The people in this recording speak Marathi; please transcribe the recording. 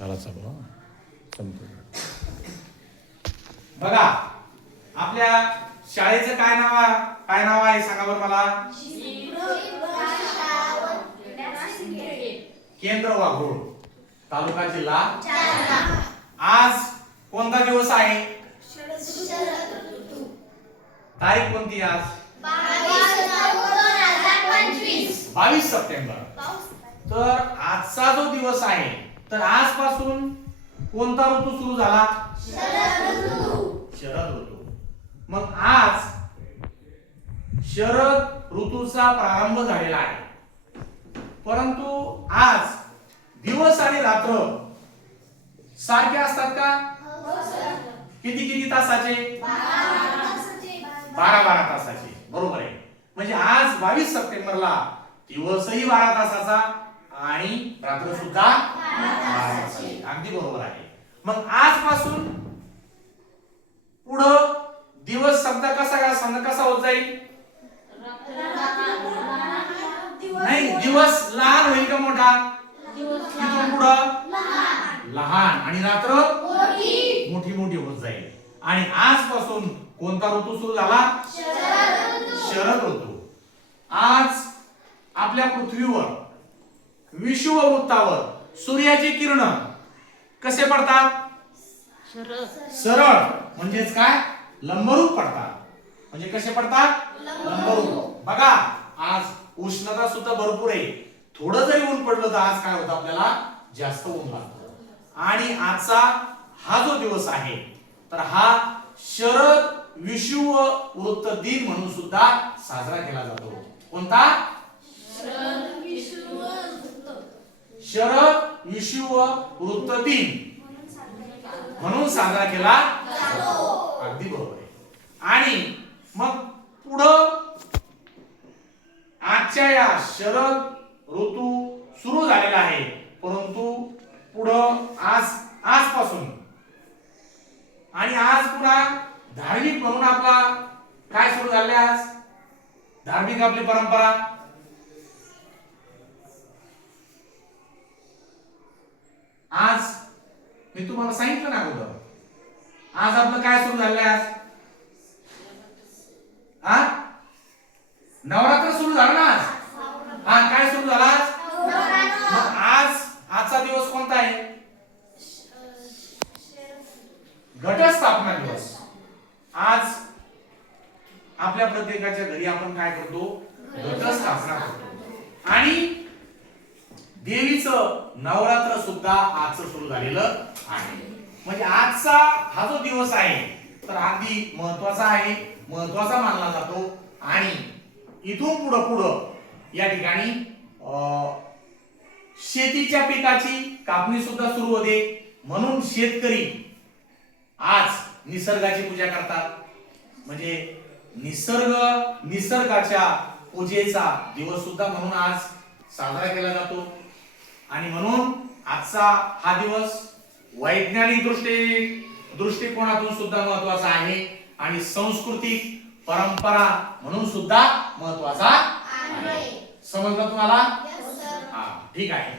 झाला चालू बघा आपल्या शाळेचं काय नाव आहे सांगा बरं मला. केंद्र वाघोळ, तालुका जिल्हा जालना. आज कोणता दिवस आहे? तारीख कोणती आज? 22 सप्टेंबर. तर आजचा जो दिवस आहे तर आजपासून कोणता ऋतू सुरू झाला? शरद ऋतू. मग आज शरद ऋतूचा प्रारंभ झालेला आहे. परंतु आज दिवस आणि रात्र सारखे असतात का? किती किती तासाचे? 12 तासाचे. बरोबर आहे. म्हणजे आज 22 सप्टेंबरला दिवसही 12 तासाचा आणि रात्र सुद्धा 12 तासाची. अगदी बरोबर आहे. मग आजपासून पुढं दिवस कसा होत जाईल? नाही, दिवस लहान होईल का मोठा? इथून पुढं लहान आणि रात्र मोठी मोठी होत जाईल. आणि आजपासून कोणता ऋतू सुरू झाला? शरद ऋतू. आज आपल्या पृथ्वीवर विषुववृत्तावर सूर्याची किरण कसे पडतात? सरळ म्हणजेच काय? लंबरूप पडतात. म्हणजे कसे पडतात? लंबरूप. बघा आज उष्णता सुद्धा भरपूर आहे. थोडं जरी ऊन पडलं तर आज काय होतं? आपल्याला जास्त ऊन लागतं. आणि आजचा हा जो दिवस आहे तर हा शरद विषुववृत्त दिन म्हणून सुद्धा साजरा केला जातो. कोणता? शरद विषुववृत्त दिन म्हणून साजरा केला जातो. अगदी बरोबर आहे. आणि मग पुढं आजच्या या शरद ऋतू सुरू झालेला आहे. परंतु पुढं आजपासून आणि आज पुन्हा धार्मिक म्हणून आपला काय सुरू झाले? आज धार्मिक आपली परंपरा. आज मी तुम्हाला सांगितलं ना अगोदर, आज आपलं काय सुरू झालंय? आज नवरात्र सुरू झालं ना. आज काय सुरू झाला? आजचा दिवस कोणता आहे? घटस्थापना दिवस. आज आपल्या प्रत्येकाच्या घरी आपण काय करतो? घटस्थापना करतो. आणि देवीचं नवरात्र सुद्धा आज सुरू झालेलं आहे. म्हणजे आजचा हा जो दिवस आहे तर अगदी महत्वाचा आहे, महत्वाचा मानला जातो. आणि इथून पुढं या ठिकाणी शेतीच्या पिकाची कापणी सुद्धा सुरू होते. म्हणून शेतकरी आज निसर्गाची पूजा करतात. म्हणजे निसर्गाच्या पूजेचा दिवस सुद्धा म्हणून आज साजरा केला जातो. आणि म्हणून आजचा हा दिवस वैज्ञानिक दृष्टिकोनातून सुद्धा महत्वाचा आहे आणि सांस्कृतिक परंपरा म्हणून सुद्धा महत्वाचा आहे. समजलं तुम्हाला? हा, ठीक आहे.